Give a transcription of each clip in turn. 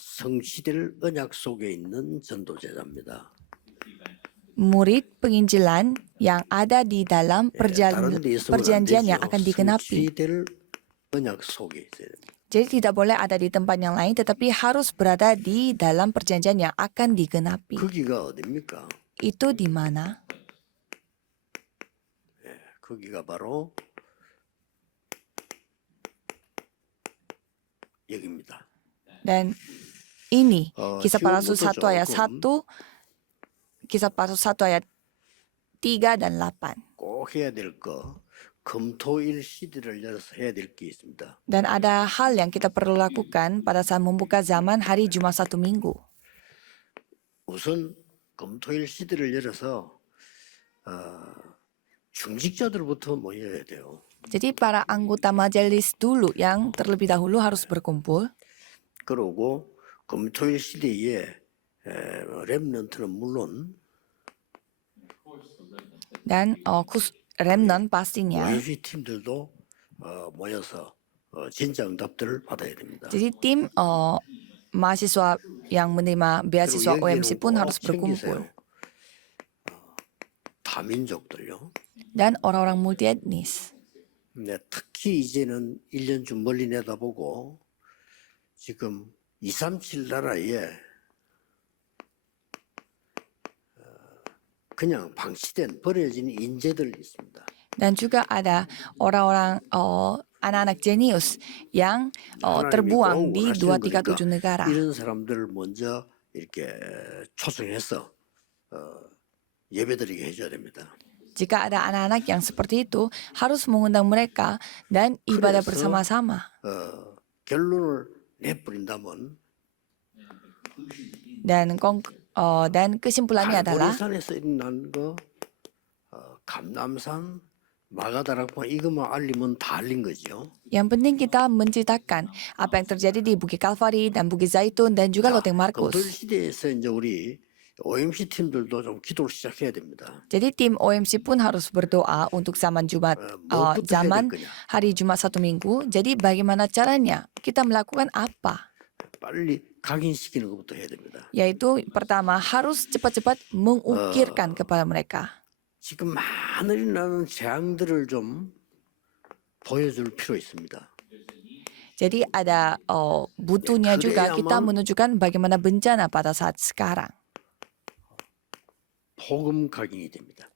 성취될 언약 속에 있는 전도제자입니다. Murid penginjilan yang ada di dalam 다른 데 있으면 안 perjanjian yang 되죠. akan digenapi. 성취될 언약 속에 있어야 됩니다. Jadi tidak boleh ada di tempat yang lain, tetapi harus berada di dalam perjanjian yang akan digenapi. 거기가 어딥니까? Itu di mana? 거기가 바로 여기입니다. Dan ini Kisah para Rasul 지금부터 1 ayat 조금 1, Kisah para Rasul 1 ayat 3 dan 8. 꼭 해야 될 거, 금토일 시대를 열어서 해야 될 게 있습니다. Dan ada hal yang kita perlu lakukan pada saat membuka zaman hari Jumat 1 Minggu. 우선 금토일 시대를 열어서 중직자들부터 모여야 돼요. Jadi para anggota majelis dulu yang terlebih dahulu harus berkumpul. 그러고 금토일 시대에 렘넌트는 물론 Dan remnant pastinya. OMC 팀들도 모여서 진짜 응답들을 받아야 됩니다. Jadi tim mahasiswa yang menerima beasiswa OMC pun harus berkumpul. 다민족들요. Dan orang-orang multietnis. 네, 특히 이제는 1년 좀 멀리 내다보고 지금 237 나라에 그냥 방치된 버려진 인재들 있습니다. Dan juga ada orang-orang anak-anak jenius yang terbuang di 237 negara. 이런 사람들을 먼저 이렇게 초청해서 예배드리게 해줘야 됩니다. Jika ada anak-anak yang seperti itu, harus mengundang mereka dan ibadah bersama-sama. 결론을 내버린다면 Dan kesimpulannya adalah 발보리산에서 일어난 거 감남산 마가다락방 이것만 알리면 다 알린 거죠. yang penting kita menceritakan apa yang terjadi di Bukit Kalvari dan Bukit Zaitun dan juga Loteng 금토일 Markus. 시대에서 이제 우리 OMC 팀들도 좀 기도를 시작해야 됩니다. Jadi tim OMC pun harus berdoa untuk zaman Jumat, zaman hari Jumat 1 Minggu. Jadi bagaimana caranya? Kita melakukan apa? 빨리 각인시키는 것부터 해야 됩니다. Yaitu pertama harus cepat-cepat mengukirkan kepada mereka. 지금 많이 나는 재앙들을 좀 보여줄 필요 있습니다. Jadi ada butuhnya juga kita menunjukkan bagaimana bencana pada saat sekarang. 복음 각인이 됩니다.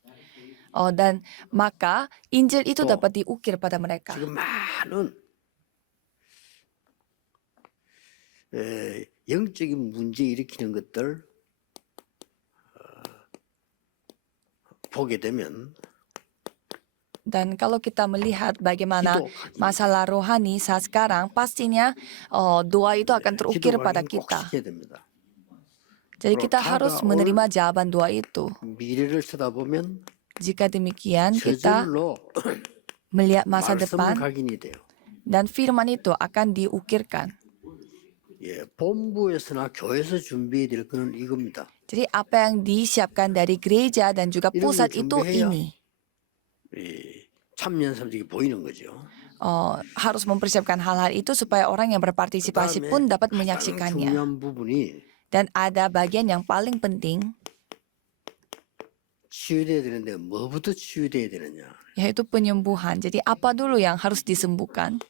Dan maka Injil itu dapat diukir pada mereka. 지금 많은 영적인 문제 일으키는 것들 보게 되면 Dan kalau kita melihat bagaimana masalah rohani saat sekarang, pastinya doa itu akan terukir pada kita. Jadi kita harus menerima jawaban doa itu. 미래를 쳐다보면 Jika demikian, kita 저절로 melihat masa 말씀 depan 각인이 돼요. dan firman itu akan diukirkan. 본부에서나 교회에서 준비해야 될 거는 이겁니다. Jadi apa yang disiapkan dari gereja dan juga pusat itu ini. 참여 사람들이 보이는 거죠. Harus mempersiapkan hal-hal itu supaya orang yang berpartisipasi pun dapat menyaksikannya. 중요한 부분이 Dan ada bagian yang paling penting, 치유돼야 되는데 뭐부터 치유돼야 되느냐? yaitu penyembuhan. Jadi apa dulu yang harus disembuhkan?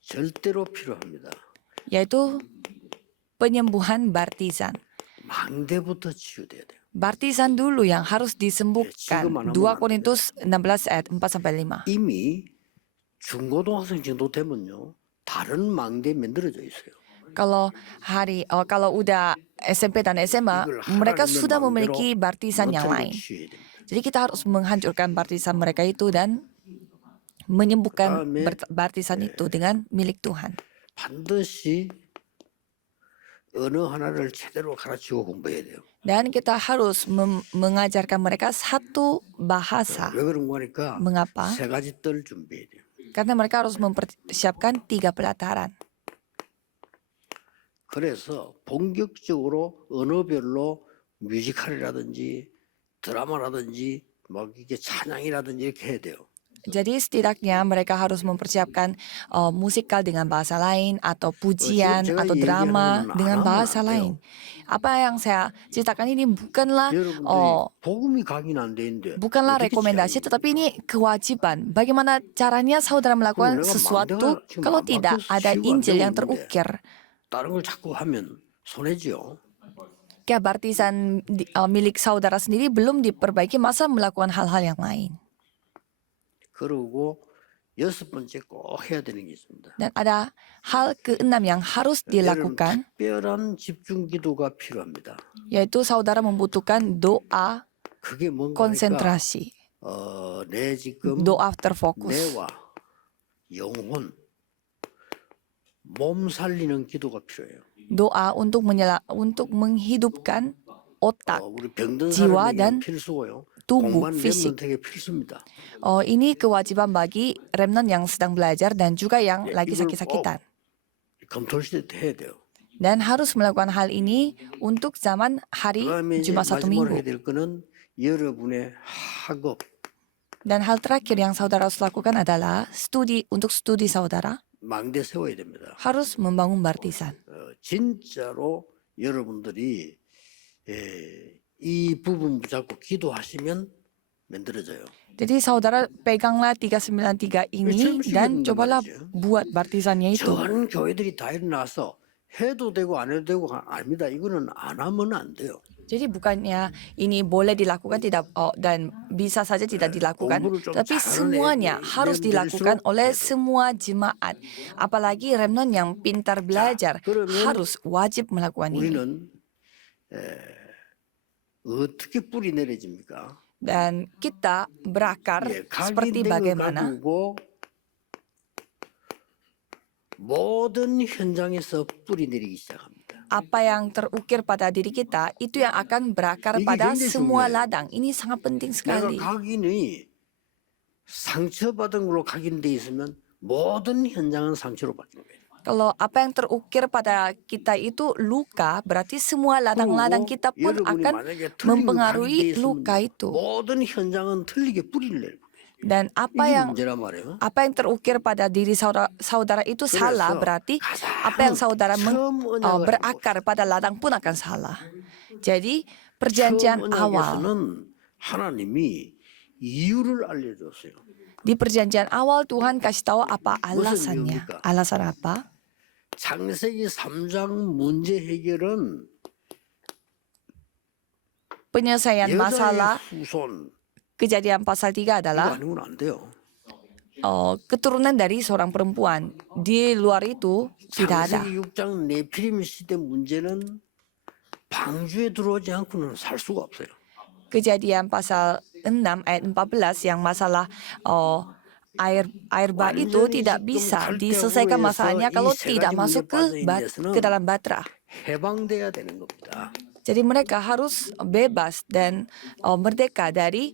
절대로 필요합니다. Yaitu penyembuhan bartisan. 망대부터 치유돼야 돼요. Bartisan dulu yang harus disembuhkan. 2 Korintus 16 ayat 4-5. 이미 중고등학생 정도 되면요. 다른 망대 만들어져 있어요. Kalau udah SMP dan SMA, mereka sudah memiliki bartisan yang lain. Jadi kita harus menghancurkan bartisan mereka itu dan menyembuhkan bartisan itu dengan milik Tuhan. 반드시 언어 하나를 제대로 가르치고 공부해야 돼요. Dan kita harus mengajarkan mereka satu bahasa. 왜 그런 거니까 Mengapa? 세 가지 뜰 준비해야 돼요. Karena mereka harus mempersiapkan 3 pelataran. 그래서 본격적으로 언어별로 뮤지컬이라든지 드라마라든지 막 이게 찬양이라든지 이렇게 해야 돼요. Jadi setidaknya mereka harus mempersiapkan musikal dengan bahasa lain atau pujian 제가 atau 얘기하는 drama 거는 안 dengan 하면 bahasa 안 lain. 돼요. Apa yang saya ceritakan ini 여러분들이 복음이 각인 안 되는데 bukanlah 어떻게 rekomendasi, 재앙이 tetapi ini 옵니까? kewajiban. Bagaimana caranya saudara 그럼 melakukan 내가 sesuatu 망대가 지금 kalau 안 tidak 박혀서 ada 치유가 안 Injil 되고 yang 있는데 terukir? 다른 걸 자꾸 하면 손해지요. Kayak baptisan milik saudara sendiri belum diperbaiki, masa melakukan hal-hal yang lain? 그러고 여섯 번째 꼭 해야 되는 게 있습니다. Dan ada hal keenam yang harus 여러분 dilakukan, 특별한 집중 기도가 필요합니다. yaitu saudara membutuhkan doa 그게 뭔가 하니까 konsentrasi, 내 지금 doa terfokus, 뇌와 영혼, 몸 살리는 기도가 필요해요. doa untuk menghidupkan otak, 우리 병든 jiwa 사람에게 dan 필수고요. tubuh 공부하는 fisik. 랩런트에게 필수입니다. Ini kewajiban bagi remnant yang sedang belajar dan juga yang lagi 이걸 sakit-sakitan. 꼭 검토 시대 때 해야 돼요. Dan harus melakukan hal ini untuk zaman hari 그다음에 이제 Jumat satu 마지막으로 minggu. 해야 될 거는 여러분의 학업, Dan hal terakhir yang saudara harus lakukan adalah untuk studi saudara 망대 세워야 됩니다. harus membangun baptisan. 진짜로 여러분들이 이 부분 붙잡고 기도하시면 만들어져요. Jadi saudara peganglah 393 ini dan cobalah buat baptisannya itu. 전 교회들이 다 일어나서 해도 되고 안 해도 되고 아닙니다. 이거는 안 하면 안 돼요. Jadi bukannya ini boleh dilakukan dan bisa saja tidak dilakukan, tapi semuanya harus dilakukan oleh semua jemaat. Apalagi remnant yang pintar belajar harus wajib melakukan ini. 우리는 어떻게 뿌리 내려집니까? Dan kita berakar seperti 각인된 걸 bagaimana? 가지고 모든 현장에서 뿌리 내리기 시작합니다. Apa yang terukir pada diri kita itu yang akan berakar Ini pada 굉장히 semua 중요해요. ladang. Ini sangat penting 내가 sekali. 각인이 상처받은 걸로 각인돼 있으면 모든 현장은 상처로 바뀌는 거예요. Kalau apa yang terukir pada kita itu luka, berarti semua ladang-ladang kita pun 여러분이 akan 만약에 틀린 거 각인돼 mempengaruhi 있으면 luka itu. 모든 현장은 틀리게 뿌리를 내는 거예요. Dan 이게 문제란 말이에요. apa yang terukir pada diri saudara itu salah, berarti apa yang saudara berakar pada ladang pun akan salah. Jadi perjanjian awal, 처음 하나님이 이유를 알려줬어요. di perjanjian awal Tuhan kasih tahu apa alasannya. 이유입니까? Alasan apa? 창세기 3장 문제 해결은 Penyelesaian 여자의 masalah 후손 kejadian pasal 3 이거 adalah 아니면 안 돼요. keturunan dari seorang perempuan. Di luar itu tidak ada. 창세기 6장 네피림 시대 문제는 방주에 들어오지 않고는 살 수가 없어요. Kejadian pasal 6 ayat 14 yang masalah air bah itu tidak bisa diselesaikan masalahnya kalau tidak masuk ke dalam batra. 해방돼야 되는 겁니다. Jadi mereka harus bebas dan merdeka dari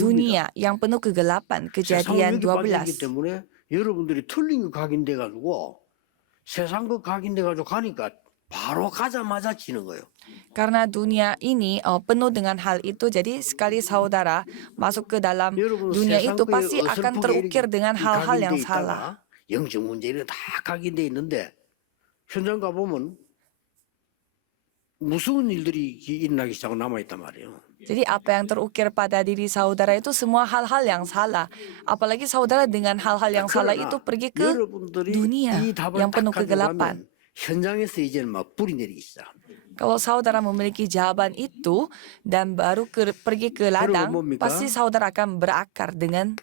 dunia yang penuh kegelapan. Kejadian 세상이 이렇게 빠져있기 12. 때문에 여러분들이 틀린 거 각인돼 가지고 세상 거 각인돼 가지고 가니까 바로 가자마자 지는 거예요. Karena dunia ini penuh dengan hal itu, jadi sekali saudara masuk ke dalam 여러분 dunia 세상 itu 거에 pasti akan 어설프게 terukir 이렇게 dengan hal-hal yang 각인돼 salah. 있다가 영적 문제는 다 각인돼 있는데 현장 가 보면 무서운 일들이 일어나기 시작하고 남아 있단 말이에요. Jadi apa yang terukir pada diri saudara itu semua hal-hal yang salah. Apalagi saudara dengan hal-hal yang salah itu pergi ke 여러분들이 dunia 이 답을 yang 딱 penuh kegelapan. 가져가면 현장에서 이제는 막 뿌리 내리기 시작합니다. Kalau saudara memiliki jawaban itu dan baru pergi ke ladang, 뭡니까? pasti saudara akan berakar dengan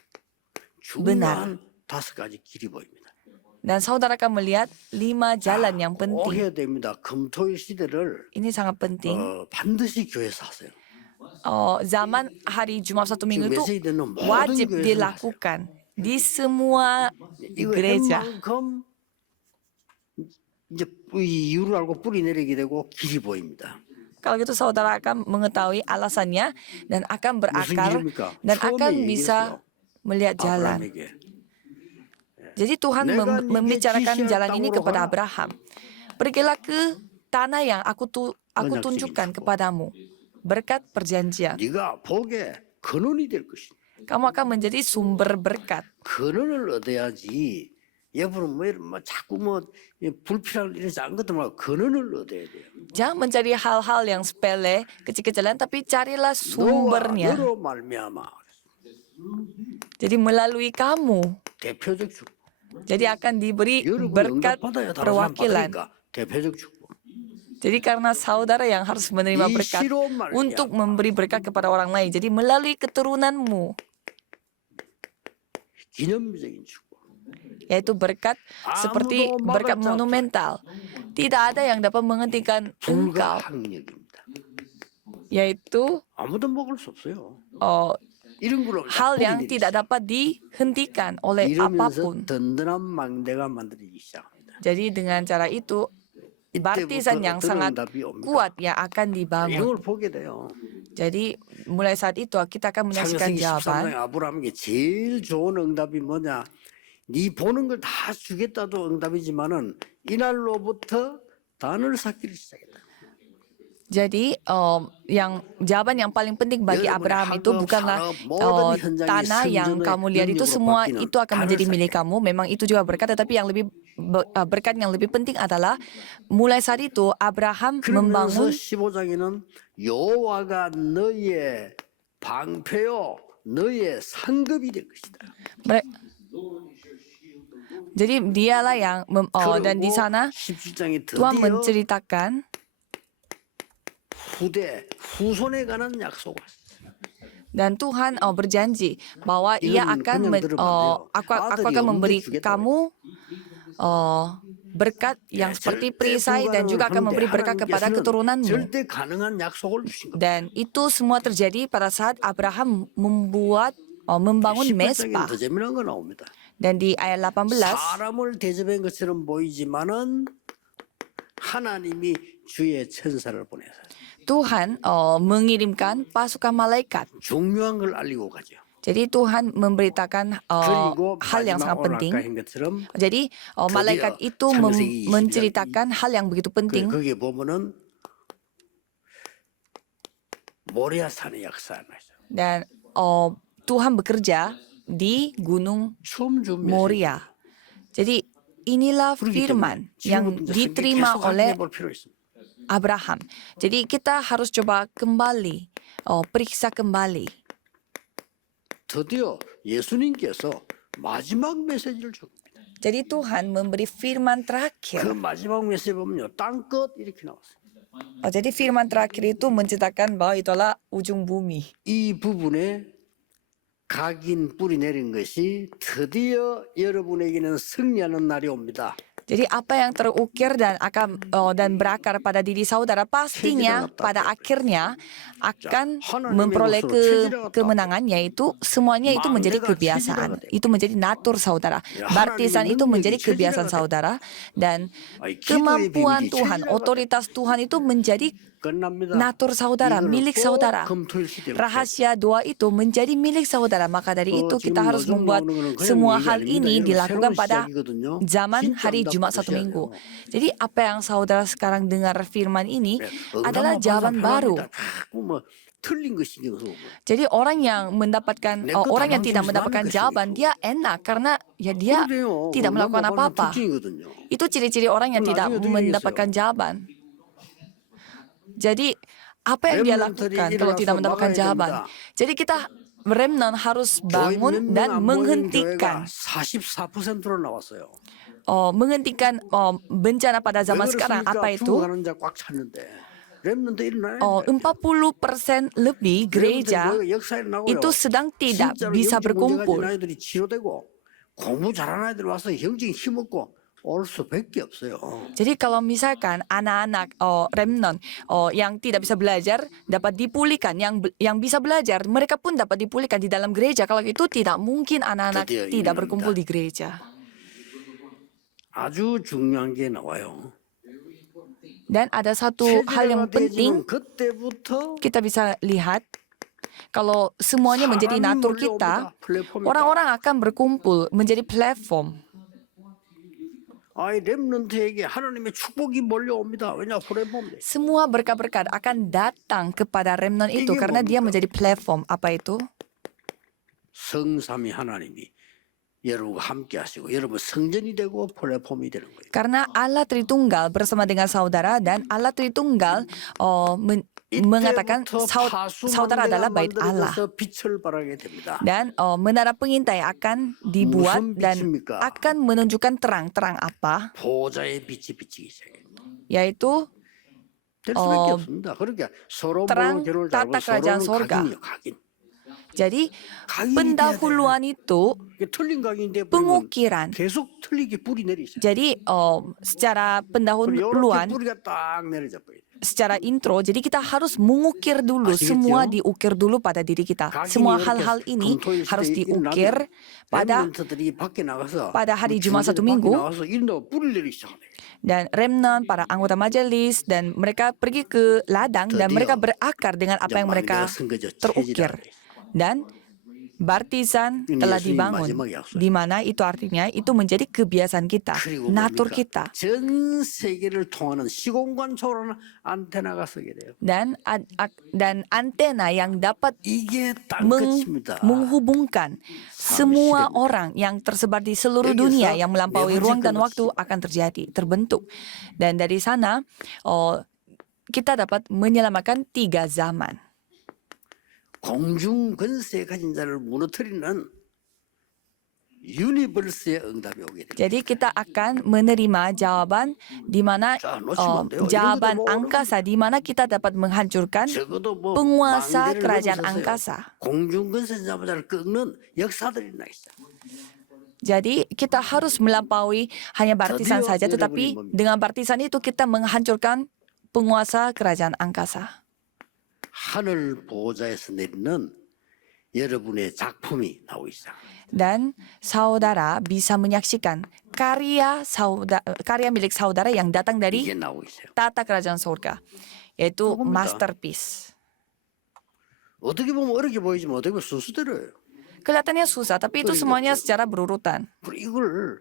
benar. 중요한 5가지 길이 보입니다. Dan saudara akan melihat 5 jalan yang 꼭 penting. 해야 됩니다. 금토일 시대를 Ini sangat penting. 반드시 교회에서 하세요. Zaman hari Jumat satu minggu 지금 itu 메시지는 모든 wajib 교회에서 dilakukan di semua 이거 gereja. 한 만큼 이제 이 이유를 알고 뿌리 내리게 되고 길이 보입니다. Kalau gitu saudara akan mengetahui alasannya dan akan berakar 길입니까? dan 처음에 akan 얘기했어요. bisa melihat jalan. 아브라함에게 Jadi Tuhan 내가 네게 membicarakan 지시할 jalan ini 땅으로 kepada 가라. Abraham. Pergilah ke tanah yang aku tunjukkan kepadamu. Berkat perjanjian. 네가 복의 근원이 될 것이다. kamu akan menjadi sumber berkat. 근원을 얻어야지. 옆으로 뭐 자꾸 불필요한 이런 작은 것들 말고 근원을 얻어야 돼요. Jangan mencari hal-hal yang sepele, kecil-kecilan, tapi carilah 너와 sumbernya. 너로 말미암아. Jadi melalui kamu. 대표적 축복. Jadi akan diberi 여러분 berkat 응답받아야 다른 사람 perwakilan. 받으니까 대표적 축복. Jadi karena saudara yang harus menerima 이 berkat 시로 말미암아. untuk memberi berkat kepada orang lain. Jadi melalui keturunanmu, 기념적인 축복. yaitu berkat seperti berkat monumental. Tidak ada yang dapat menghentikan engkau, 불가항력입니다. yaitu 아무도 먹을 수 없어요. oh, 이런 걸로 hal yang tidak dapat dihentikan oleh 이러면서 apapun. 든든한 망대가 만들어지기 시작합니다. Jadi dengan cara itu, baptisan yang sangat kuat yang akan 이런 dibangun. 걸 보게 돼요. Jadi mulai saat itu kita akan menyaksikan 창세기 13장에 jawaban. 아브라함에게 제일 좋은 응답이 뭐냐? 네 보는 걸 다 주겠다도 응답이지만은 이날로부터 단을 쌓기를 시작했다. Jadi yang jawaban yang paling penting bagi Abraham itu bukanlah tanah yang kamu lihat itu semua itu akan menjadi milik kamu. Memang itu juga berkat, tetapi yang lebih berkat yang lebih penting adalah mulai saat itu Abraham 그러면서 membangun. 15장에는 여호와가 너의 방패요 너의 상급이 될 것이다. Jadi dialah yang dan di sana 17장에 Tuhan 드디어 menceritakan 후손에 관한 약속을 dan Tuhan berjanji bahwa Ia akan aku akan memberi kamu berkat yang seperti perisai dan juga akan memberi berkat kepada keturunanmu. 절대 가능한 약속을 주신 겁니다. Dan itu semua terjadi pada saat Abraham membangun 18장에 Mesbah. 더 재미난 거 나옵니다. Dan di ayat 18 사람을 대접한 것처럼 보이지만은 하나님이 주의 천사를 보내서 Tuhan mengirimkan pasukan malaikat. 중요한 걸 알리고 가죠. Jadi Tuhan memberitakan 그리고 hal yang 마지막 sangat 오늘 penting. 아까 한 것처럼 Jadi malaikat itu 창세기 22장 menceritakan hal yang begitu penting. 거기에 보면은 모리아산의 역사가 있어요. Dan Tuhan bekerja di Gunung 처음 준 Moria. Jadi inilah firman yang diterima oleh 볼 필요 있습니다. Abraham. Jadi kita harus coba kembali, periksa kembali. 드디어 예수님께서 마지막 메시지를 줍니다. Jadi Tuhan memberi firman 그 terakhir. 마지막 메시지 보면요. 땅끝 이렇게 나왔어요. Jadi firman terakhir itu menceritakan bahwa itulah ujung bumi. 이 부분에 각인 뿌리 내린 것이 드디어 여러분에게는 승리하는 날이 옵니다. Jadi apa yang terukir dan akan dan berakar pada diri saudara pastinya pada akhirnya akan memperoleh kemenangan, yaitu semuanya itu menjadi kebiasaan. Itu menjadi natur saudara. Baptisan itu menjadi kebiasaan saudara, dan kemampuan Tuhan, otoritas Tuhan itu menjadi natur saudara, milik saudara. Rahasia doa itu menjadi milik saudara. Maka dari itu kita harus membuat semua hal ini dilakukan pada zaman hari Jumat satu minggu. Jadi apa yang saudara sekarang dengar firman ini adalah jawaban baru. Jadi orang yang mendapatkan orang yang tidak mendapatkan jawaban, dia enak karena ya dia tidak melakukan apa-apa. Itu ciri-ciri orang yang tidak mendapatkan jawaban. Jadi apa yang dia lakukan kalau tidak mendapatkan jawaban? Jadi kita remnant harus bangun dan menghentikan 44%로 나왔어요. menghentikan bencana pada zaman sekarang. Apa itu? 40% lebih gereja itu sedang tidak bisa berkumpul. 공부 잘하는 아이들 와서 영적인 힘없고 올 수밖에 없어요. Jadi kalau misalkan anak-anak remnant yang tidak bisa belajar dapat dipulihkan, yang bisa belajar mereka pun dapat dipulihkan di dalam gereja. Kalau itu tidak mungkin anak-anak tidak berkumpul di gereja. 아주 중요한 게 나와요. Dan ada satu hal yang penting kita bisa lihat. Kalau semuanya menjadi natur kita, orang-orang akan berkumpul menjadi platform. Semua berkat-berkat akan datang kepada remnant itu karena dia menjadi platform. Apa itu? 성삼위 하나님이 여러분과 함께 하시고 여러분 성전이 되고 플랫폼이 되는 거예요. Karena Allah Tritunggal bersama dengan saudara dan Allah Tritunggal mengatakan saudara adalah bait Allah. 빛을 발하게 됩니다. Dan menara pengintai akan dibuat 무슨 dan 빛입니까? akan menunjukkan terang apa? 보좌의 빛이 비치기 시작합니다. Yaitu 될 수밖에 없습니다. 그러니까 서로 terang 결혼을 tata 잘하고 kerajaan 서로는 sorga. 각인이요, 각인. Jadi 각인이 돼야 돼요. pendahuluan itu 이게 틀린 각인인데 pengukiran. 계속 틀리게 뿌리 내리죠. Jadi secara 이렇게 pendahuluan, 뿌리가 딱 내려져 버려요. secara intro, jadi kita harus mengukir dulu, Asyik semua gitu. diukir dulu pada diri kita. 각인이 Semua 이렇게 hal-hal ini 금토일 harus 시대에 diukir 일어나면 pada 렘넌트들이 밖에 나가서 pada hari 그 Jumat 주일에 satu 밖에 minggu. 나가서 이런다고 뿌리를 내리기 시작하네. Dan remnant, para anggota majelis, dan mereka pergi ke ladang dan Drdio. mereka berakar dengan apa yang mereka terukir. Dan baptisan Ini telah Yesus님 dibangun, 마지막 약속. di mana itu artinya itu menjadi kebiasaan kita, 그리고 natur 뭡니까? kita. 전 세계를 통하는 시공간 초월하는 안테나가 서게 돼요. Dan antena yang dapat 이게 땅끝입니다. menghubungkan semua orang yang tersebar di seluruh dunia yang melampaui ruang dan waktu akan terbentuk. Dan dari sana kita dapat menyelamatkan 3 zaman. 공중 권세 가진 자를 무너뜨리는 유니버스의 응답이 오게 됩니다. Jadi kita akan menerima jawaban di mana jawaban angkasa di mana kita dapat menghancurkan 적어도 뭐 penguasa 망대를 kerajaan 넘어서서요. angkasa. 공중 권세 자를 꺾는 역사들이 나 있어. Jadi kita harus melampaui hanya baptisan saja, tetapi dengan baptisan itu kita menghancurkan penguasa kerajaan angkasa. 하늘 보좌에서 내리는 여러분의 작품이 나오기 시작합니다. Dan saudara bisa menyaksikan karya milik saudara yang datang dari 이게 나오고 있어요. tata kerajaan surga, yaitu 그겁니다. masterpiece. 어떻게 보면 어렵게 보이지만 어떻게 보면 순서대로예요. Kelihatannya susah, tapi itu semuanya secara berurutan. 그리고 이걸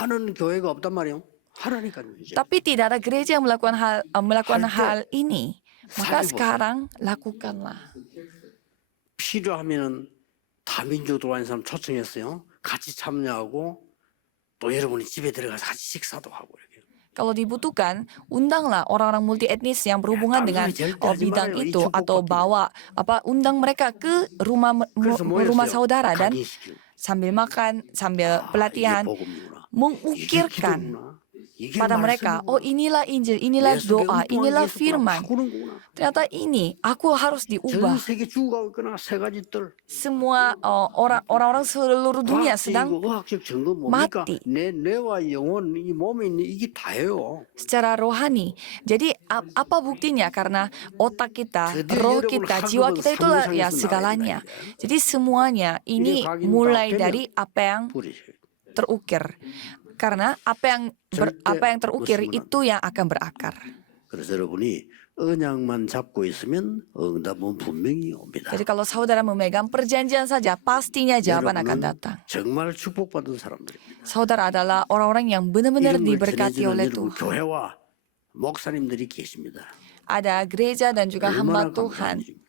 하는 교회가 없단 말이에요. 하라니까요. 이제. Tapi tidak ada gereja yang melakukan hal ini. Maka 살펴보세요. sekarang lakukanlah. 필요하면은 다민족 들어가는 사람 초청했어요. 같이 참여하고 또 여러분이 집에 들어가서 같이 식사도 하고 이렇게. Kalau dibutuhkan, undanglah orang-orang multi etnis yang berhubungan dengan bidang itu atau undang mereka ke rumah saudara dan 각인시키고. sambil makan, sambil pelatihan, 이게 복음이구나. mengukirkan 기도구나. 이게 pada mereka, 말씀이구나. inilah Injil, inilah 예수의 doa, 엉뚱한 inilah 예수구나. firman. 바꾸는구나. Ternyata ini, aku harus 전 diubah. 세계 죽어가고 있거나 세 가지 뜰. Semua orang-orang seluruh dunia sedang 과학적이고 의학적 증거 뭡니까? mati. 내 뇌와 영혼 이 몸에 있는 이게 다예요. secara rohani. Jadi apa buktinya? Karena otak kita, 드디어 roh 여러분 kita, jiwa 학업은 kita itulah ya 상상에서 segalanya. 나와야 Jadi semuanya ini 각인 mulai 다 되면 dari apa yang 뿌리셔요. terukir. Karena apa yang terukir 무슨 itu yang akan berakar. 그래서 여러분이 언약만 잡고 있으면 응답은 분명히 옵니다. Jadi kalau saudara memegang perjanjian saja, pastinya jawaban akan 여러분은 datang. 정말 축복받은 사람들입니다. Saudara adalah orang-orang yang benar-benar 이런 걸 diberkati 전해주는 oleh 여러분 Tuhan. 교회와 목사님들이 계십니다. Ada gereja dan juga hamba 얼마나 Tuhan 감사한지.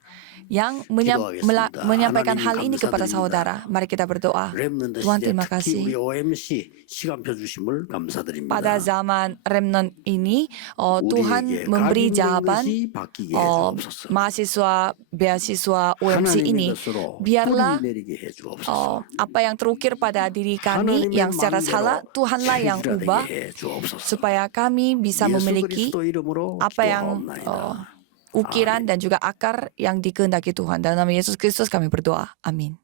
yang 기도하겠습니다. menyampaikan 하나님 hal ini kepada 감사드립니다. saudara. Mari kita berdoa. 렘넌트 Tuhan 시대 terima 특히 우리 kasih. OMC 시간표 주심을 감사드립니다. Pada zaman remnant ini, 우리에게 Tuhan memberi 각인된 jawaban 것이 바뀌게 해주옵소서. mahasiswa, beasiswa OMC 하나님의 ini. 것으로 Biarlah 뿌리 내리게 해주옵소서. apa yang terukir pada diri kami 하나님의 yang secara salah, 마음대로 Tuhanlah yang 체질하게 ubah 해주옵소서. supaya kami bisa 예수 memiliki 그리스도 이름으로 apa yang 기도하옵나이다. ukiran dan juga akar yang dikehendaki Tuhan. Dalam nama Yesus Kristus kami berdoa. Amin.